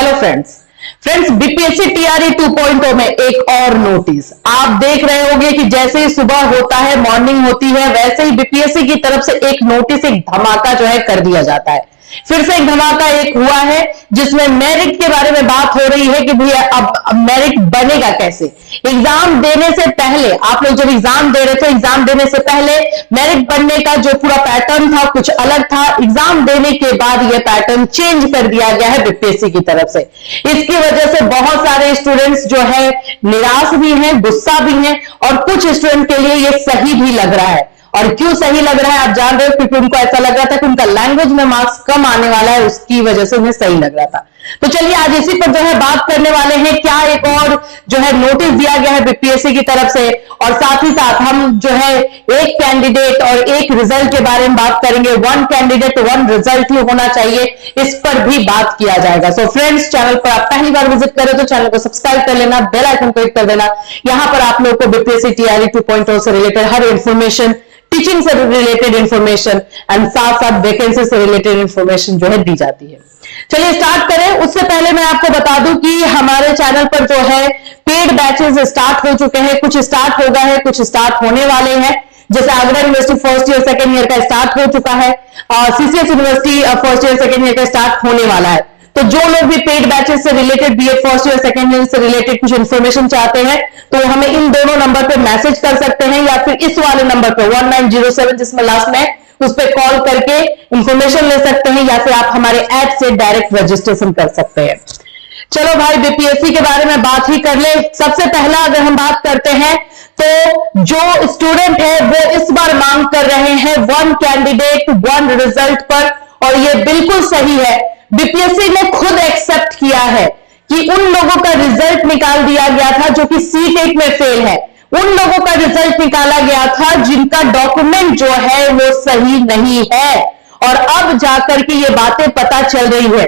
Hello friends BPSC TRE 2.0 में एक और नोटिस आप देख रहे होंगे कि जैसे ही सुबह होता है, मॉर्निंग होती है, वैसे ही बीपीएससी की तरफ से एक नोटिस, एक धमाका जो है कर दिया जाता है। फिर से एक धमाका एक हुआ है जिसमें मेरिट के बारे में बात हो रही है कि भैया अब मेरिट बनेगा कैसे। एग्जाम देने से पहले, आप लोग जब एग्जाम दे रहे थे, एग्जाम देने से पहले मेरिट बनने का जो पूरा पैटर्न था कुछ अलग था। एग्जाम देने के बाद यह पैटर्न चेंज कर दिया गया है बीपीएससी की तरफ से। इसकी वजह से बहुत सारे स्टूडेंट्स जो है निराश भी हैं, गुस्सा भी हैं, और कुछ स्टूडेंट के लिए यह सही भी लग रहा है। और क्यों सही लग रहा है आप जान रहे हो, क्योंकि उनको ऐसा लग रहा था कि उनका लैंग्वेज में मार्क्स कम आने वाला है, उसकी वजह से उन्हें सही लग रहा था। तो चलिए आज इसी पर जो है बात करने वाले हैं। क्या एक और जो है नोटिस दिया गया है बीपीएससी की तरफ से, और साथ ही साथ हम जो है एक कैंडिडेट और एक रिजल्ट के बारे में बात करेंगे। 1 कैंडिडेट 1 रिजल्ट ही होना चाहिए, इस पर भी बात किया जाएगा। सो फ्रेंड्स, चैनल पर आप पहली बार विजिट करें तो चैनल को सब्सक्राइब कर लेना, बेल आइकन क्लिक कर देना। यहां पर आप लोगों को बीपीएससी टीआरई 2.0 से रिलेटेड हर इंफॉर्मेशन, टीचिंग से रिलेटेड इंफॉर्मेशन एंड साथ साथ वैकेंसी से रिलेटेड इंफॉर्मेशन जो है दी जाती है। चलिए स्टार्ट करें। उससे पहले मैं आपको बता दूं कि हमारे चैनल पर जो है पेड बैचेस स्टार्ट हो चुके हैं, कुछ स्टार्ट हो गए हैं, कुछ स्टार्ट होने वाले हैं। जैसे Agra university first year second year का स्टार्ट हो चुका है, और CCS university first year second year का स्टार्ट होने वाला है। तो जो लोग भी पेड बैचेस से related, BA first year second year से रिलेटेड कुछ इन्फॉर्मेशन चाहते हैं तो हमें इन दोनों नंबर पे मैसेज कर सकते हैं, या फिर इस वाले नंबर पे 1907 जिसमें लास्ट में, उस पर कॉल करके इंफॉर्मेशन ले सकते हैं, या फिर आप हमारे ऐप से डायरेक्ट रजिस्ट्रेशन कर सकते हैं। चलो भाई, बीपीएससी के बारे में बात ही कर ले। सबसे पहला अगर हम बात करते हैं तो जो स्टूडेंट है वो इस बार मांग कर रहे हैं 1 कैंडिडेट 1 रिजल्ट पर, और ये बिल्कुल सही है। बीपीएससी ने खुद एक्सेप्ट किया है कि उन लोगों का रिजल्ट निकाल दिया गया था जो कि C-टेट में फेल है, उन लोगों का रिजल्ट निकाला गया था जिनका डॉक्यूमेंट जो है वो सही नहीं है, और अब जाकर के ये बातें पता चल रही है।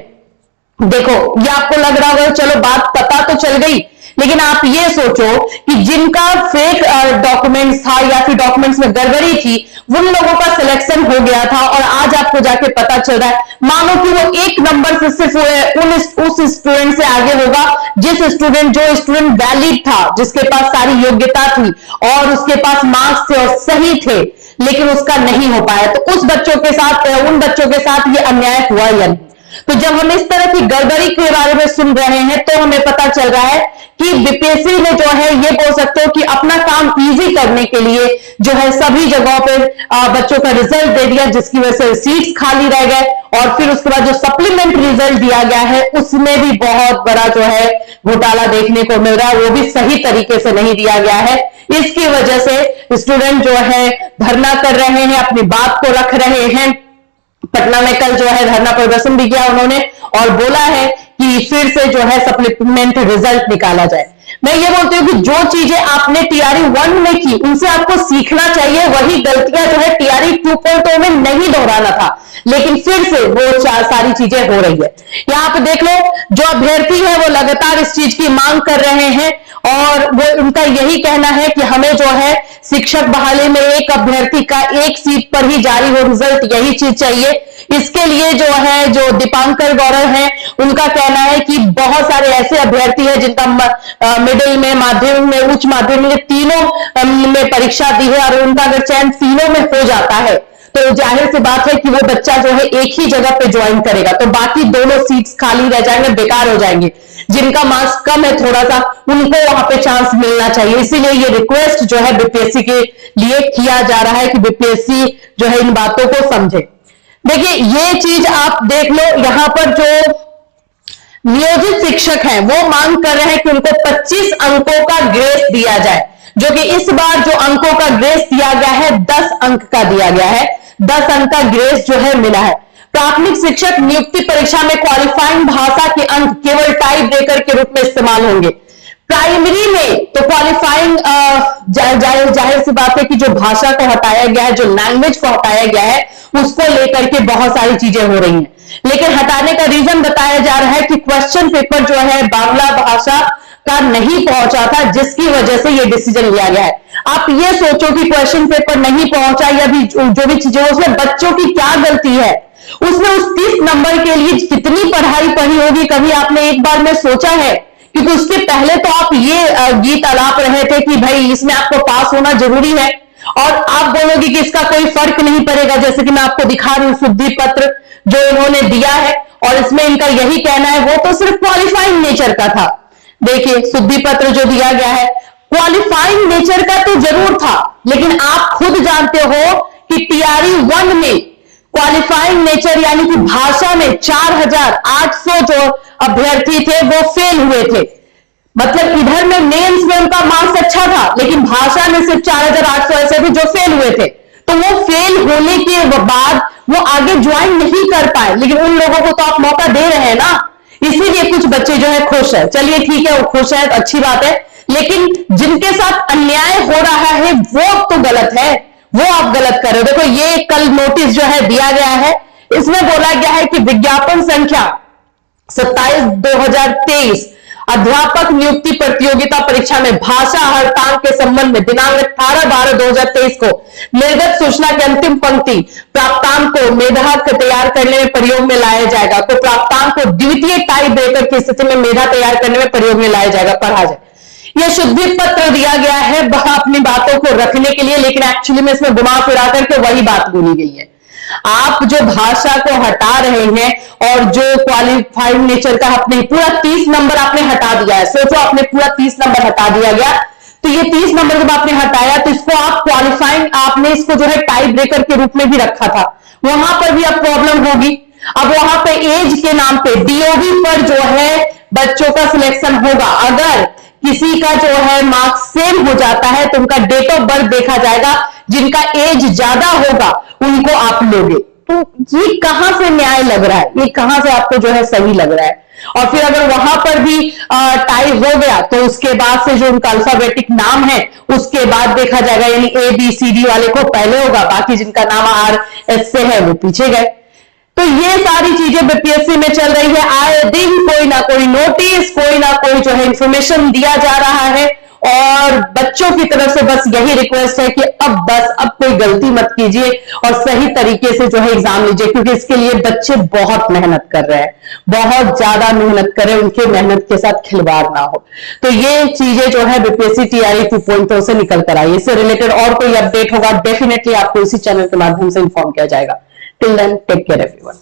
देखो, ये आपको लग रहा होगा चलो बात पता तो चल गई, लेकिन आप ये सोचो कि जिनका फेक डॉक्यूमेंट्स था या फिर डॉक्यूमेंट्स में गड़बड़ी थी, उन लोगों का सिलेक्शन हो गया था, और आज आपको जाके पता चल रहा है, मानो कि वो एक नंबर से सिर्फ उस स्टूडेंट से आगे होगा जो स्टूडेंट वैलिड था, जिसके पास सारी योग्यता थी और उसके पास मार्क्स थे और सही थे, लेकिन उसका नहीं हो पाया। तो उन बच्चों के साथ ये अन्याय हुआ या नहीं। तो जब हम इस तरह की गड़बड़ी के बारे में सुन रहे हैं तो हमें पता चल रहा है कि बीपीएससी ने जो है, ये बोल सकते हो कि अपना काम इजी करने के लिए जो है सभी जगहों पे बच्चों का रिजल्ट दे दिया, जिसकी वजह से सीट्स खाली रह गए। और फिर उसके बाद जो सप्लीमेंट्री रिजल्ट दिया गया है उसमें भी बहुत बड़ा जो है घोटाला देखने को मिल रहा है, वो भी सही तरीके से नहीं दिया गया है। इसकी वजह से स्टूडेंट जो है धरना कर रहे हैं, अपनी बात को रख रहे हैं। पटना में कल जो है धरना प्रदर्शन भी किया उन्होंने, और बोला है कि फिर से जो है सप्लीमेंट रिजल्ट निकाला जाए। मैं ये बोलती हूँ कि जो चीजें आपने टीआरई 1 में की उनसे आपको सीखना चाहिए, वही गलतियां जो है टीआरई 2.0 में नहीं दोहराना था, लेकिन फिर से वो सारी चीजें हो रही है। यहाँ पे देख लो, जो अभ्यर्थी है वो लगातार इस चीज की मांग कर रहे हैं, और वो उनका यही कहना है कि हमें जो है शिक्षक बहाली में एक अभ्यर्थी का एक सीट पर ही जारी हो रिजल्ट, यही चीज चाहिए। इसके लिए जो है, जो दीपांकर गौरव है, उनका कहना है कि बहुत सारे ऐसे अभ्यर्थी हैं जिनका मिडिल में, माध्यमिक में, उच्च माध्यमिक तीनों में परीक्षा दी है, और उनका अगर चयन तीनों में हो जाता है तो जाहिर सी बात है कि वो बच्चा जो है एक ही जगह पे ज्वाइन करेगा, तो बाकी दोनों सीट्स खाली रह जाएंगे, बेकार हो जाएंगे। जिनका मार्क्स कम है थोड़ा सा, उनको वहां पे चांस मिलना चाहिए। इसीलिए ये रिक्वेस्ट जो है बीपीएससी के लिए किया जा रहा है कि बीपीएससी जो है इन बातों को समझे। देखिए, ये चीज आप देख लो, यहां पर जो नियोजित शिक्षक हैं वो मांग कर रहे हैं कि उनको 25 अंकों का ग्रेस दिया जाए, जो कि इस बार जो अंकों का ग्रेस दिया गया है 10 अंक का दिया गया है, 10 अंक का ग्रेस जो है मिला है। प्राथमिक शिक्षक नियुक्ति परीक्षा में क्वालिफाइंग भाषा के अंक केवल टाई ब्रेकर के रूप में इस्तेमाल होंगे। प्राइमरी में तो क्वालिफाइंग जाहिर सी बात है कि जो भाषा को हटाया गया है, जो लैंग्वेज को हटाया गया है, उसको लेकर के बहुत सारी चीजें हो रही हैं, लेकिन हटाने का रीजन बताया जा रहा है कि क्वेश्चन पेपर जो है बांग्ला भाषा का नहीं पहुंचा था, जिसकी वजह से यह डिसीजन लिया गया है। आप ये सोचो कि क्वेश्चन पेपर नहीं पहुंचा या भी जो भी चीजें, उसमें बच्चों की क्या गलती है? उसने उस 30 नंबर के लिए कितनी पढ़ाई पढ़ी होगी, कभी आपने एक बार में सोचा है? क्योंकि उसके पहले तो आप ये गीत अलाप रहे थे कि भाई इसमें आपको पास होना जरूरी है, और आप बोलोगे कि इसका कोई फर्क नहीं पड़ेगा। जैसे कि मैं आपको दिखा रही हूं शुद्धि पत्र जो इन्होंने दिया है, और इसमें इनका यही कहना है, वो तो सिर्फ क्वालिफाइंग नेचर का था। देखिए शुद्धि पत्र जो दिया गया है क्वालिफाइंग नेचर का तो जरूर था, लेकिन आप खुद जानते हो कि टीआरई 1 में क्वालिफाइंग नेचर यानी कि भाषा में 4800 जो अभ्यर्थी थे वो फेल हुए थे। मतलब इधर में मेंस में उनका मार्क्स अच्छा था, लेकिन भाषा में सिर्फ 4800 ऐसे थे जो फेल हुए थे। तो वो फेल होने के बाद वो आगे ज्वाइन नहीं कर पाए, लेकिन उन लोगों को तो आप मौका दे रहे हैं ना, इसीलिए कुछ बच्चे जो है खुश है। चलिए ठीक है, वो खुश है तो अच्छी बात है, लेकिन जिनके साथ अन्याय हो रहा है वो तो गलत है, वो आप गलत कर रहे हो। देखो ये कल नोटिस जो है दिया गया है, इसमें बोला गया है कि विज्ञापन संख्या 27/2023 अध्यापक नियुक्ति प्रतियोगिता परीक्षा में भाषा हड़ताल के संबंध में दिनांक 18/12/2023 को निर्गत सूचना की अंतिम पंक्ति प्राप्तांक को मेधा तैयार करने में प्रयोग में लाया जाएगा। तो प्राप्तांक को द्वितीय टाई ब्रेकर की स्थिति में मेधा तैयार करने में प्रयोग में लाया जाएगा, पढ़ा जाए। यह शुद्धि पत्र दिया गया है अपनी बातों को रखने के लिए, लेकिन एक्चुअली में इसमें घुमा फिरा करके वही बात बोली गई है। आप जो भाषा को हटा रहे हैं और जो क्वालिफाइड नेचर का आपने पूरा 30 नंबर आपने हटा दिया है, सोचो आपने पूरा 30 नंबर हटा दिया गया, तो ये 30 नंबर जब आपने हटाया तो इसको आप क्वालिफाइंग, आपने इसको जो है टाई ब्रेकर के रूप में भी रखा था, वहां पर भी अब प्रॉब्लम होगी। अब वहां पे एज के नाम पे डीओबी पर जो है बच्चों का सिलेक्शन होगा। अगर किसी का जो है मार्क्स सेम हो जाता है तो उनका डेट ऑफ बर्थ देखा जाएगा, जिनका एज ज्यादा होगा उनको आप लोगे। तो ये कहां से न्याय लग रहा है, ये कहां से आपको जो है सही लग रहा है? और फिर अगर वहां पर भी टाई हो गया तो उसके बाद से जो उनका अल्फाबेटिक नाम है उसके बाद देखा जाएगा, यानी ABCD वाले को पहले होगा, बाकी जिनका नाम RS से है वो पीछे गए। तो ये सारी चीजें बीपीएससी में चल रही है। आए दिन कोई ना कोई नोटिस, कोई ना कोई जो है इंफॉर्मेशन दिया जा रहा है, और बच्चों की तरफ से बस यही रिक्वेस्ट है कि अब कोई गलती मत कीजिए और सही तरीके से जो है एग्जाम लीजिए, क्योंकि इसके लिए बच्चे बहुत मेहनत कर रहे हैं, बहुत ज्यादा मेहनत करें, उनके मेहनत के साथ खिलवाड़ ना हो। तो ये चीजें जो है बीपीएससी टीआरई 2.0 से निकल कर आई। इससे रिलेटेड और कोई अपडेट होगा डेफिनेटली आपको इसी चैनल के माध्यम से इन्फॉर्म किया जाएगा। Till then, take care everyone.